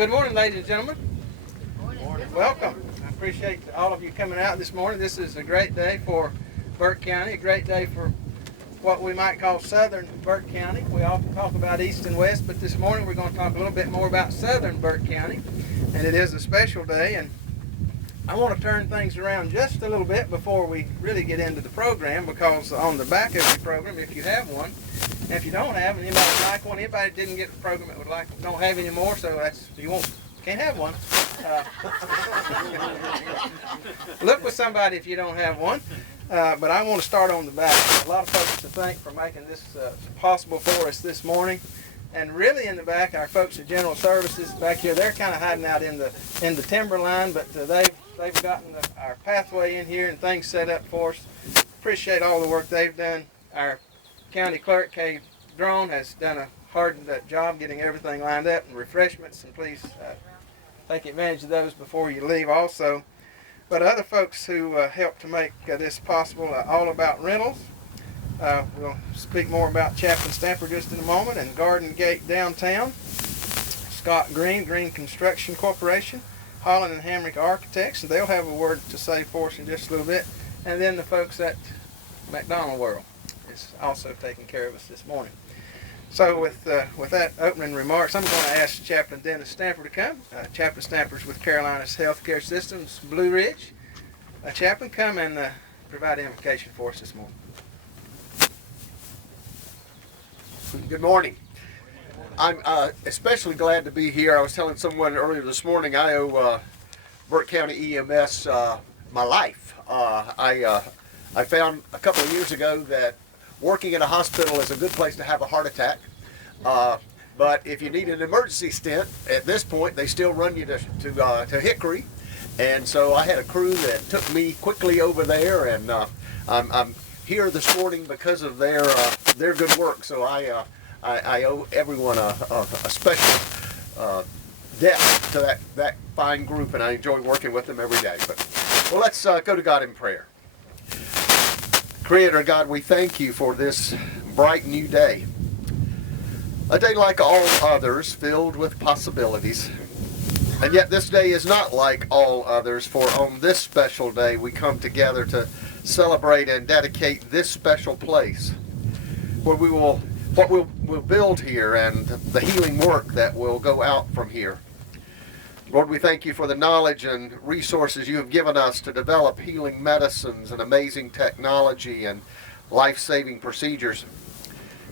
Good morning, ladies and gentlemen. Good morning. Welcome. I appreciate all of you coming out this morning. This is a great day for Burke County, a great day for what we might call southern Burke County. We often talk about east and west, but this morning we're going to talk a little bit more about southern Burke County, and it is a special day. And I want to turn things around just a little bit before we really get into the program, because on the back of the program, if you have one, and if you don't have one, anybody would like one, anybody didn't get the program that would like, don't have any more, so that's, can't have one. Look with somebody if you don't have one. But I want to start on the back. A lot of folks to thank for making this possible for us this morning. And really in the back, our folks at General Services back here, they're kind of hiding out in the timberline, but they've gotten our pathway in here and things set up for us. Appreciate all the work they've done. Our county clerk, Kay Drone, has done a hard job getting everything lined up and refreshments, and please take advantage of those before you leave also. But other folks who helped to make this possible, All About Rentals. We'll speak more about Chaplain Stamper just in a moment, and Garden Gate Downtown, Scott Green, Green Construction Corporation, Holland and Hamrick Architects, and they'll have a word to say for us in just a little bit. And then the folks at McDonald World is also taking care of us this morning. So with that opening remarks, I'm going to ask Chaplain Dennis Stamper to come. Chaplain Stamper's with Carolina's Healthcare Systems, Blue Ridge. Chaplain, come and provide an invocation for us this morning. Good morning. I'm especially glad to be here. I was telling someone earlier this morning I owe Burke County EMS my life. I found a couple of years ago that working in a hospital is a good place to have a heart attack. But if you need an emergency stent, at this point they still run you to Hickory. And so I had a crew that took me quickly over there, and I'm here this morning because of their good work. So I owe everyone a special debt to that fine group, and I enjoy working with them every day. But well, let's go to God in prayer. Creator God, we thank you for this bright new day. A day like all others, filled with possibilities. And yet this day is not like all others, for on this special day we come together to celebrate and dedicate this special place where we'll build here and the healing work that will go out from here. Lord, we thank you for the knowledge and resources you have given us to develop healing medicines and amazing technology and life-saving procedures.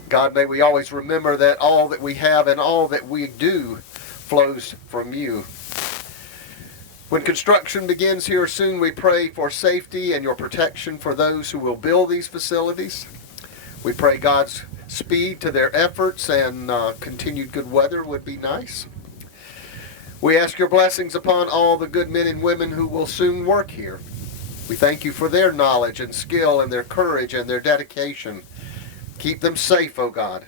God, may we always remember that all that we have and all that we do flows from you. When construction begins here soon, we pray for safety and your protection for those who will build these facilities. We pray God's speed to their efforts, and continued good weather would be nice. We ask your blessings upon all the good men and women who will soon work here. We thank you for their knowledge and skill and their courage and their dedication. Keep them safe, O God.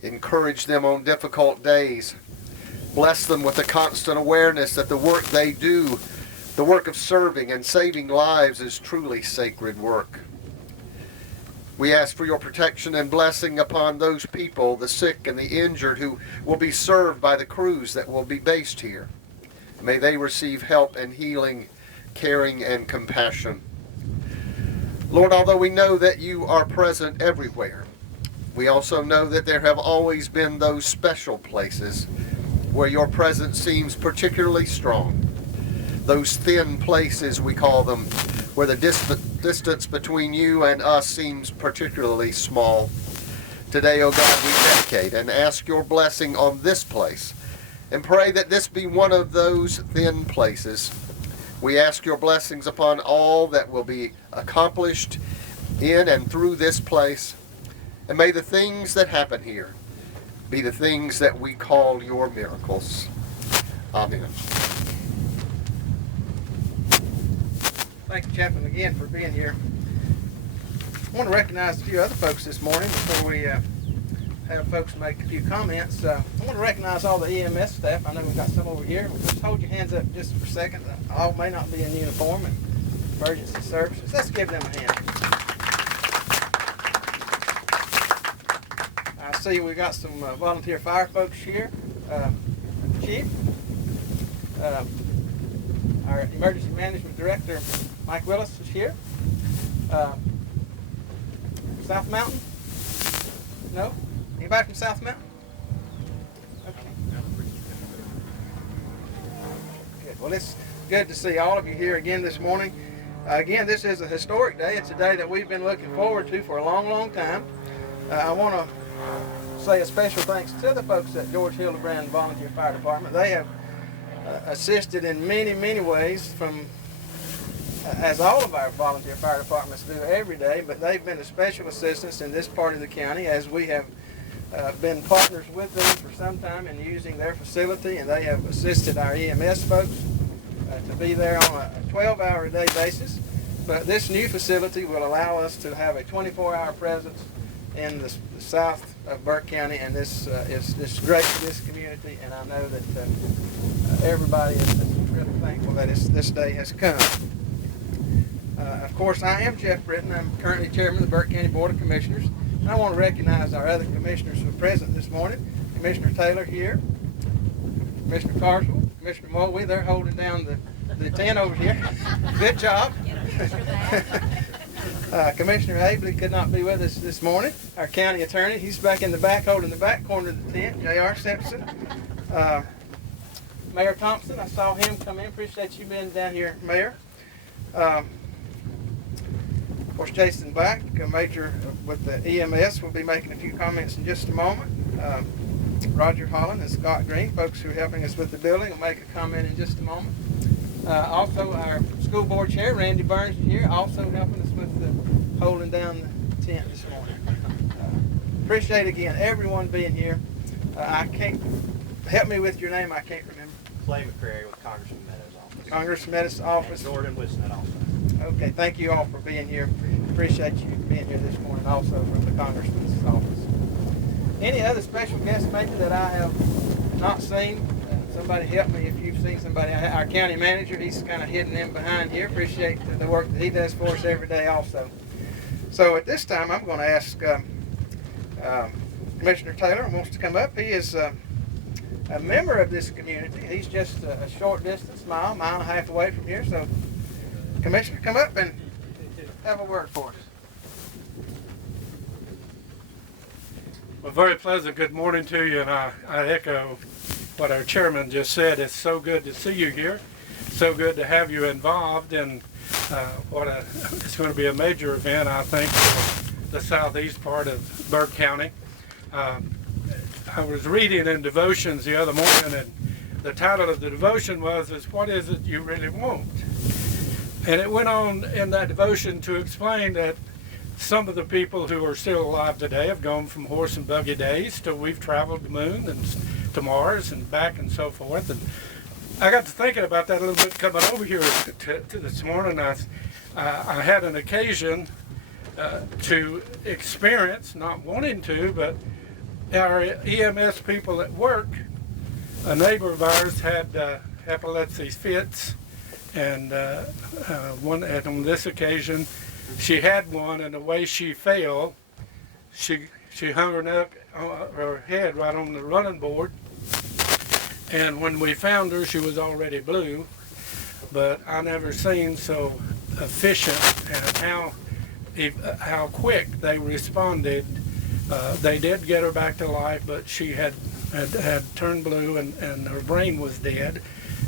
Encourage them on difficult days. Bless them with the constant awareness that the work they do, the work of serving and saving lives, is truly sacred work. We ask for your protection and blessing upon those people, the sick and the injured, who will be served by the crews that will be based here. May they receive help and healing, caring and compassion. Lord, although we know that you are present everywhere, we also know that there have always been those special places where your presence seems particularly strong. Those thin places, we call them, where the distance between you and us seems particularly small. Today, O God, we dedicate and ask your blessing on this place, and pray that this be one of those thin places. We ask your blessings upon all that will be accomplished in and through this place, and may the things that happen here be the things that we call your miracles. Amen. Thank you, Chaplain, again for being here. I want to recognize a few other folks this morning before we have folks make a few comments. I want to recognize all the EMS staff. I know we've got some over here. Just hold your hands up just for a second. All may not be in uniform and emergency services. Let's give them a hand. I see we've got some volunteer fire folks here. Chief, Our Emergency Management Director, Mike Willis, is here. South Mountain? No? Anybody from South Mountain? Okay. Good. Well, it's good to see all of you here again this morning. Again, this is a historic day. It's a day that we've been looking forward to for a long, long time. I want to say a special thanks to the folks at George Hildebrand Volunteer Fire Department. They have assisted in many, many ways, from as all of our volunteer fire departments do every day, but they've been a special assistance in this part of the county as we have been partners with them for some time in using their facility, and they have assisted our EMS folks to be there on a 12-hour-a-day basis. But this new facility will allow us to have a 24-hour presence in the south of Burke County, and this is great for this community, and I know that everybody is really thankful that this day has come. Of course, I am Jeff Britton. I'm currently chairman of the Burke County Board of Commissioners, and I want to recognize our other commissioners who are present this morning. Commissioner Taylor here, Commissioner Carswell, Commissioner Mulwee. They're holding down the tent over here. Good job. Commissioner Habley could not be with us this morning. Our county attorney, he's back in the back holding the back corner of the tent, J.R. Simpson. Mayor Thompson, I saw him come in. Appreciate you being down here, Mayor. Of course, Jason Black, a major with the EMS, will be making a few comments in just a moment. Roger Holland and Scott Green, folks who are helping us with the building, will make a comment in just a moment. Also, our school board chair, Randy Burns, is here, also helping us with the holding down the tent this morning. Appreciate again everyone being here. I can't help me with your name. I can't remember. Clay McCrary with Congressman Meadows' office. Congressman Meadows' office. And Jordan Wisnett also. Okay, thank you all for being here. Appreciate you being here this morning also from the Congressman's office. Any other special guests maybe that I have not seen? Somebody help me if you've seen somebody. Our county manager, he's kind of hidden in behind here. Appreciate the work that he does for us every day also. So at this time, I'm going to ask Commissioner Taylor wants to come up. He is a member of this community. He's just a short distance, mile and a half away from here. So, Commissioner, come up and have a word for us. Well, very pleasant good morning to you, and I echo what our chairman just said. It's so good to see you here. So good to have you involved in it's going to be a major event, I think, for the southeast part of Burke County. I was reading in devotions the other morning, and the title of the devotion was, "What is it you really want?" And it went on in that devotion to explain that some of the people who are still alive today have gone from horse and buggy days to we've traveled the moon and to Mars and back and so forth. And I got to thinking about that a little bit coming over here to this morning. I had an occasion to experience, not wanting to, but our EMS people at work, a neighbor of ours had epilepsy fits, and on this occasion she had one, and the way she fell, she hung her neck, her head right on the running board, and when we found her, she was already blue. But I never seen so efficient and how quick they responded. They did get her back to life, but she had turned blue and her brain was dead,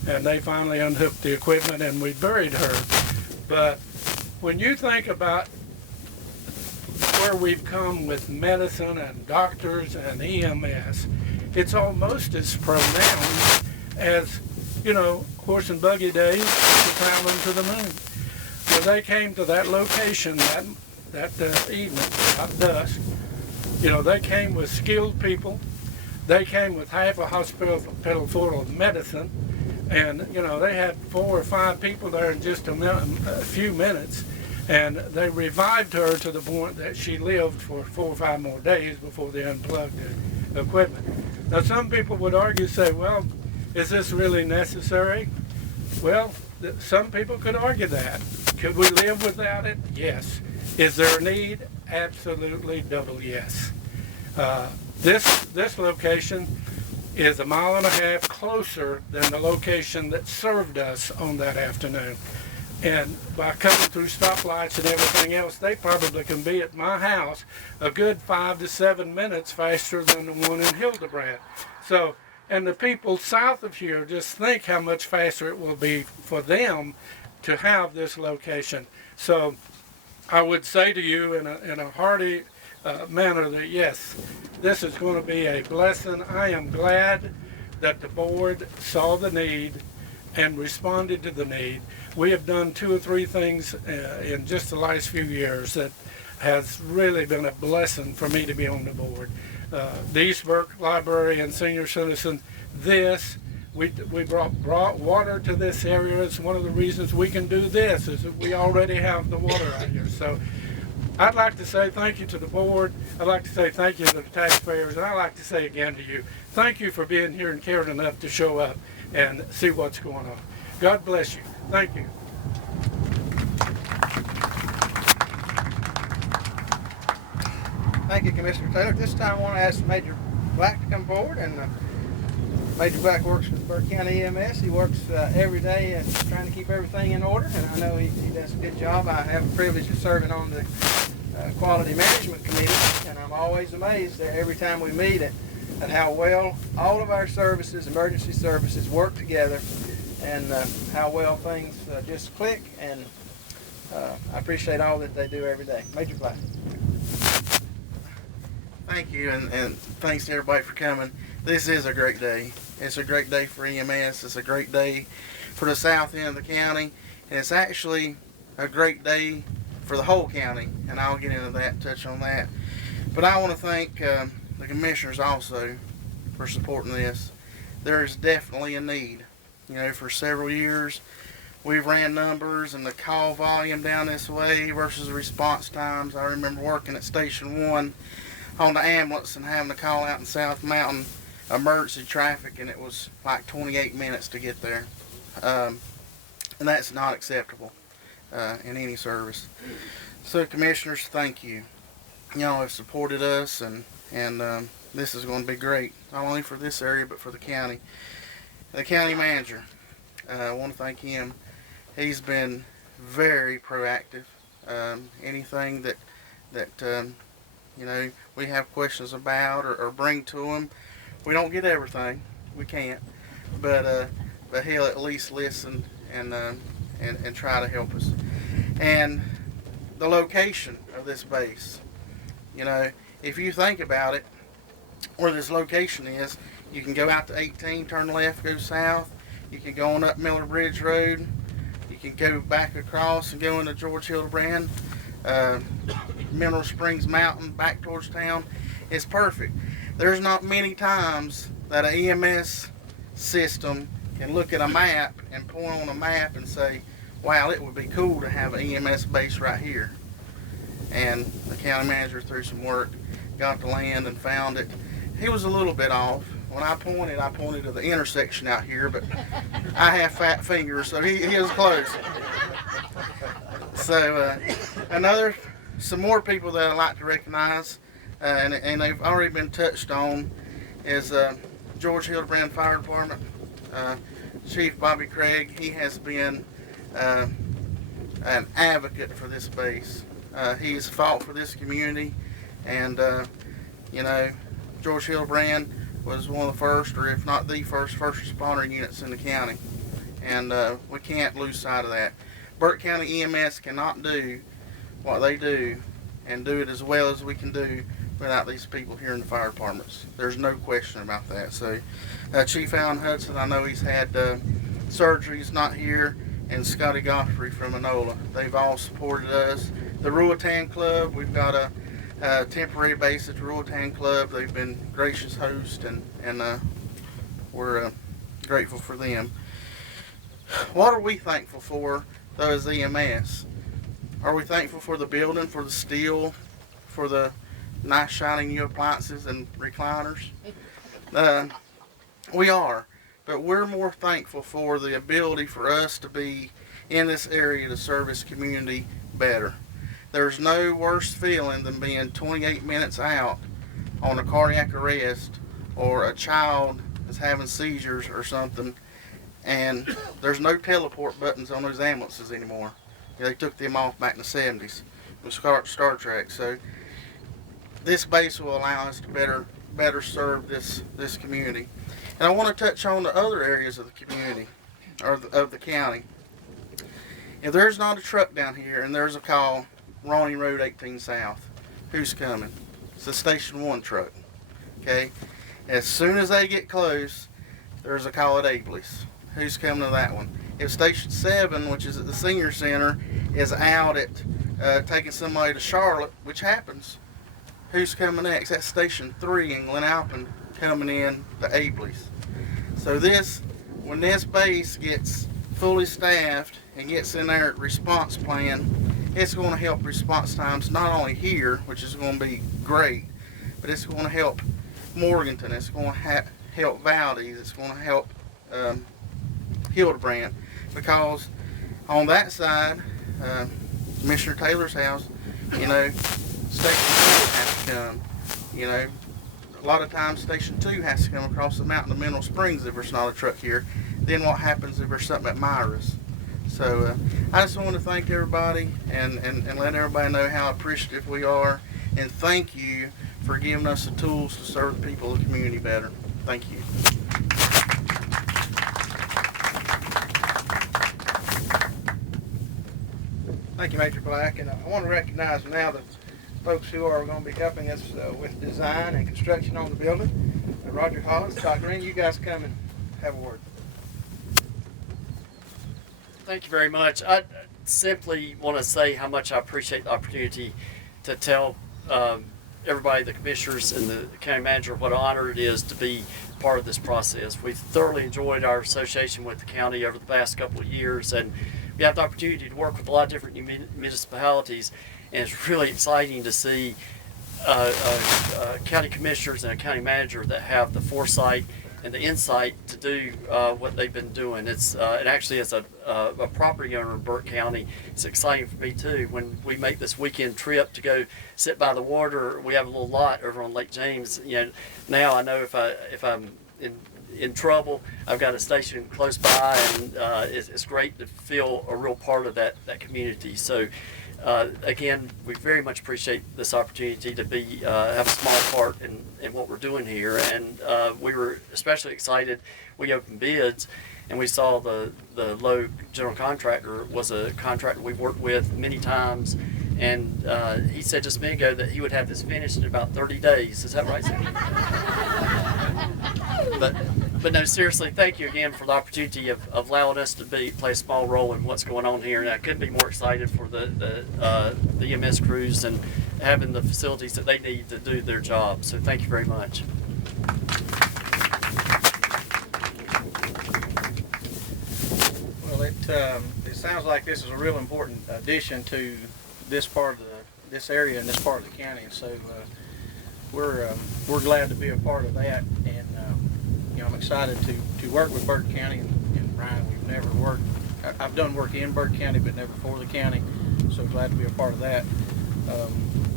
and they finally unhooked the equipment and we buried her. But when you think about where we've come with medicine and doctors and EMS, it's almost as profound as, horse and buggy days traveling to the moon. Well, they came to that location that evening, about dusk. They came with skilled people. They came with half a hospital full of medicine. And, they had 4 or 5 people there in just a few minutes. And they revived her to the point that she lived for 4 or 5 more days before they unplugged the equipment. Now, some people would argue, say, well, is this really necessary? Well, some people could argue that. Could we live without it? Yes. Is there a need? Absolutely double yes. This location is 1.5 miles closer than the location that served us on that afternoon. And by coming through stoplights and everything else, they probably can be at my house a good 5 to 7 minutes faster than the one in Hildebrand. So, and the people south of here, just think how much faster it will be for them to have this location. So I would say to you in a hearty manner that yes, this is going to be a blessing. I am glad that the board saw the need and responded to the need. We have done 2 or 3 things in just the last few years that has really been a blessing for me to be on the board. The East Burke Library and Senior Citizen, we brought water to this area. It's one of the reasons we can do this, is that we already have the water out here. So I'd like to say thank you to the board. I'd like to say thank you to the taxpayers. And I'd like to say again to you, thank you for being here and caring enough to show up and see what's going on. God bless you. Thank you. Thank you, Commissioner Taylor. At this time, I want to ask Major Black to come forward. And Major Black works with Burke County EMS. He works every day and trying to keep everything in order, and I know he does a good job. I have the privilege of serving on the Quality Management Committee, and I'm always amazed that every time we meet at how well all of our services, emergency services, work together, and how well things just click, and I appreciate all that they do every day. Major Black. Thank you, and thanks to everybody for coming. This is a great day. It's a great day for EMS. It's a great day for the south end of the county, and it's actually a great day for the whole county, and I'll get into that, touch on that. But I want to thank the commissioners also for supporting this. There is definitely a need. You know, for several years we've ran numbers and the call volume down this way versus the response times. I remember working at Station 1 on the ambulance and having to call out in South Mountain emergency traffic, and it was like 28 minutes to get there. And that's not acceptable in any service. So commissioners, thank you. Y'all have supported us, and this is going to be great, not only for this area but for the county. The county manager, I want to thank him. He's been very proactive. Anything that you know, we have questions about or bring to him, we don't get everything. We can't, but he'll at least listen and try to help us. And the location of this base, you know, if you think about it, where this location is, you can go out to 18, turn left, go south. You can go on up Miller Bridge Road. You can go back across and go into George Hildebrand, Mineral Springs Mountain, back towards town. It's perfect. There's not many times that an EMS system can look at a map and point on a map and say, wow, it would be cool to have an EMS base right here. And the county manager, through some work, got the land and found it. He was a little bit off. When I pointed to the intersection out here, but I have fat fingers, so he was close. So some more people that I'd like to recognize, and they've already been touched on, is George Hildebrand Fire Department. Chief Bobby Craig, he has been an advocate for this base. He's fought for this community, and you know, George Hildebrand was one of the first, or if not the first responder units in the county, and we can't lose sight of that. Burke County EMS cannot do what they do and do it as well as we can do without these people here in the fire departments. There's no question about that. So Chief Alan Hudson, I know he's had surgery, he's not here, and Scotty Godfrey from Enola. They've all supported us. The Ruatan Club, we've got a temporary base at the Ruatan Club. They've been gracious hosts, and we're grateful for them. What are we thankful for, though, as EMS? Are we thankful for the building, for the steel, for the nice shiny new appliances and recliners? We are, but we're more thankful for the ability for us to be in this area to serve this community better. There's no worse feeling than being 28 minutes out on a cardiac arrest or a child is having seizures or something, and there's no teleport buttons on those ambulances anymore. They took them off back in the 70s with Star Trek. So this base will allow us to better serve this community. And I want to touch on the other areas of the community, or of the county. If there's not a truck down here and there's a call, Ronnie Road 18 South, who's coming? It's the Station 1 truck. Okay? As soon as they get close, there's a call at Abley's. Who's coming to that one? If Station 7, which is at the Senior Center, is out at taking somebody to Charlotte, which happens, who's coming next? That's Station 3 in Glen Alpin coming in to Abley's. So when this base gets fully staffed and gets in their response plan, it's going to help response times not only here, which is going to be great, but it's going to help Morganton, it's going to help Valdez, it's going to help Hildebrand, because on that side, Commissioner Taylor's house, Station 2 has to come. A lot of times Station 2 has to come across the mountain to Mineral Springs if there's not a truck here. Then what happens if there's something at Myra's? So I just want to thank everybody and let everybody know how appreciative we are, and thank you for giving us the tools to serve the people of the community better. Thank you. Thank you, Major Black, and I want to recognize now the folks who are going to be helping us with design and construction on the building. Roger Hollis, Scott Green, you guys come and have a word. Thank you very much. I simply want to say how much I appreciate the opportunity to tell everybody, the commissioners and the county manager, what an honor it is to be part of this process. We've thoroughly enjoyed our association with the county over the past couple of years, and we have the opportunity to work with a lot of different municipalities, and it's really exciting to see county commissioners and a county manager that have the foresight and the insight to do what they've been doing. It actually, as a property owner in Burke County, it's exciting for me too. When we make this weekend trip to go sit by the water, we have a little lot over on Lake James. Now I know if I'm in trouble, I've got a station close by, and it's great to feel a real part of that community. So again, we very much appreciate this opportunity to have a small part in what we're doing here, and we were especially excited. We opened bids, and we saw the Lowe general contractor was a contractor we've worked with many times, and he said just a minute ago that he would have this finished in about 30 days. Is that right, Sam? But no, seriously, thank you again for the opportunity of allowing us to play a small role in what's going on here. And I couldn't be more excited for the EMS crews and having the facilities that they need to do their job. So thank you very much. Well, it sounds like this is a real important addition to this part of this area and this part of the county. So we're glad to be a part of that, and I'm excited to work with Burke County and Ryan. We've never worked. I've done work in Burke County, but never for the county. So glad to be a part of that.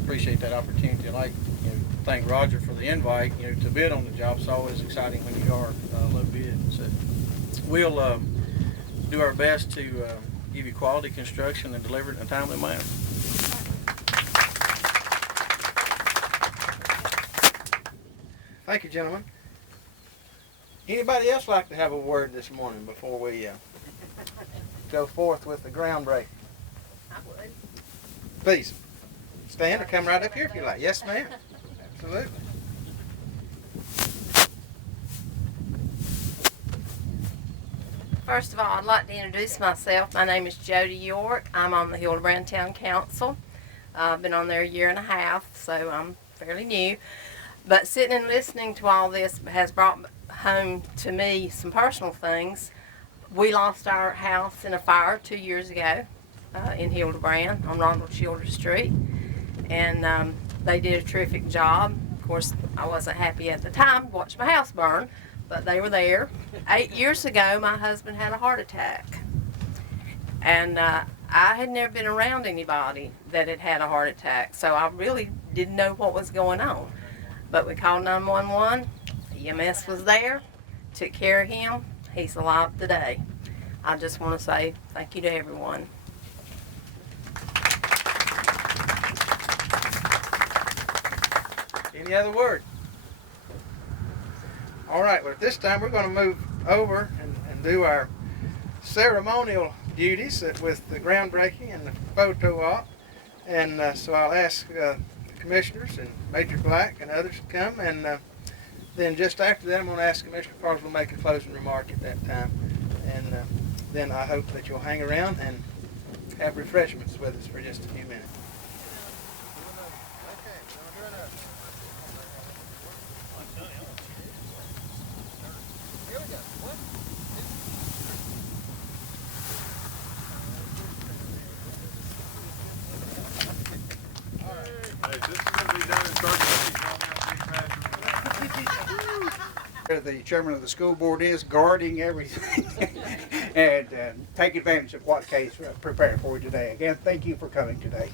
Appreciate that opportunity. I'd like thank Roger for the invite. To bid on the job. It's always exciting when you are low bid. So we'll do our best to give you quality construction and deliver it in a timely manner. Thank you, gentlemen. Anybody else like to have a word this morning before we go forth with the groundbreaking? I would. Please stand or come right up here if you like. Yes, ma'am. Absolutely. First of all, I'd like to introduce myself. My name is Jody York. I'm on the Hildebrand Town Council. I've been on there a year and a half, so I'm fairly new. But sitting and listening to all this has brought home to me some personal things. We lost our house in a fire 2 years ago in Hildebrand on Ronald Childers Street, and they did a terrific job. Of course, I wasn't happy at the time to watch my house burn, but they were there. 8 years ago, my husband had a heart attack, and I had never been around anybody that had had a heart attack, so I really didn't know what was going on. But we called 911, EMS was there, took care of him. He's alive today. I just want to say thank you to everyone. Any other word? All right, well, at this time we're going to move over and do our ceremonial duties with the groundbreaking and the photo op. And so I'll ask the commissioners and Major Black and others to come. And then just after that, I'm going to ask Commissioner Parsons to make a closing remark at that time. And then I hope that you'll hang around and have refreshments with us for just a few minutes. The chairman of the school board is guarding everything and take advantage of what Kay's preparing for you today. Again, thank you for coming today.